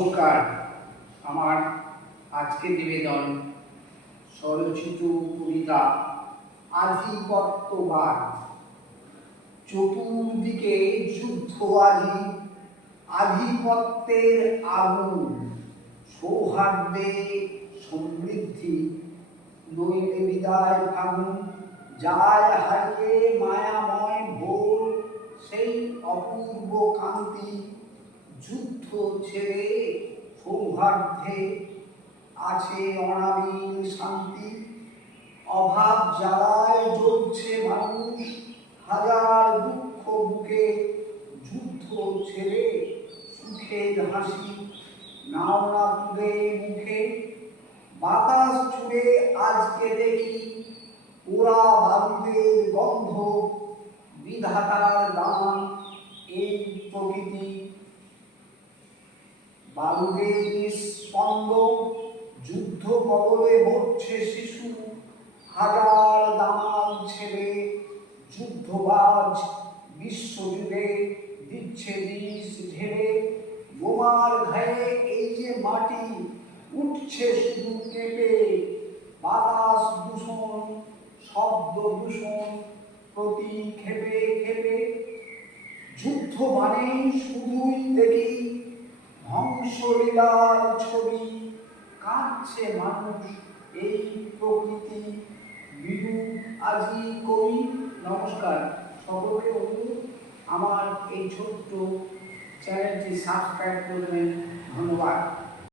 নমস্কার। আমার আজকের নিবেদন স্বরচিত কবিতা আধিপত্যবাদ। চতুর্দিকে যুদ্ধ আজি, আধিপত্যের আগুন, সৌহার্দ্যে সমৃদ্ধি নইলে বিদায় ফাগুন। যায় হারিয়ে মায়াময় ভোর, সেই অপূর্ব কান্তি। যুদ্ধ ছেড়ে সৌহার্দ্যে আছে অনাবিল শান্তি। অভাব জ্বালায় জ্বলছে মানুষ, হাজার দুঃখ বুকে। যুদ্ধ ছেড়ে সুখের হাসি নাও না তুলে মুখে। বাতাস ছুঁড়ে আজকে দেখি পোড়া বারুদের গন্ধ। বিধাতার দান এই প্রকৃতি, বারুদের নিস্পন্দ। যুদ্ধ কবলে মরছে শিশু, হাজার দামাল ছেলে। যুদ্ধবাজ বিশ্বজুড়ে দিচ্ছে বিষ ঢেলে। বোমার ঘায়ে এই যে মাটি উঠছে শুধু কেঁপে। বাতাস দূষণ, শব্দ দূষণ, প্রতি ক্ষেপে ক্ষেপে। যুদ্ধ মানেই শুধুই দেখি ধ্বংসলীলার ছবি। কাঁদছে মানুষ, এই প্রকৃতি বিরূপ আজি কবি। নমস্কার, সকলকে অনুরোধ আমার এই ছোট্ট চ্যানেলটি সাবস্ক্রাইব করবেন। ধন্যবাদ।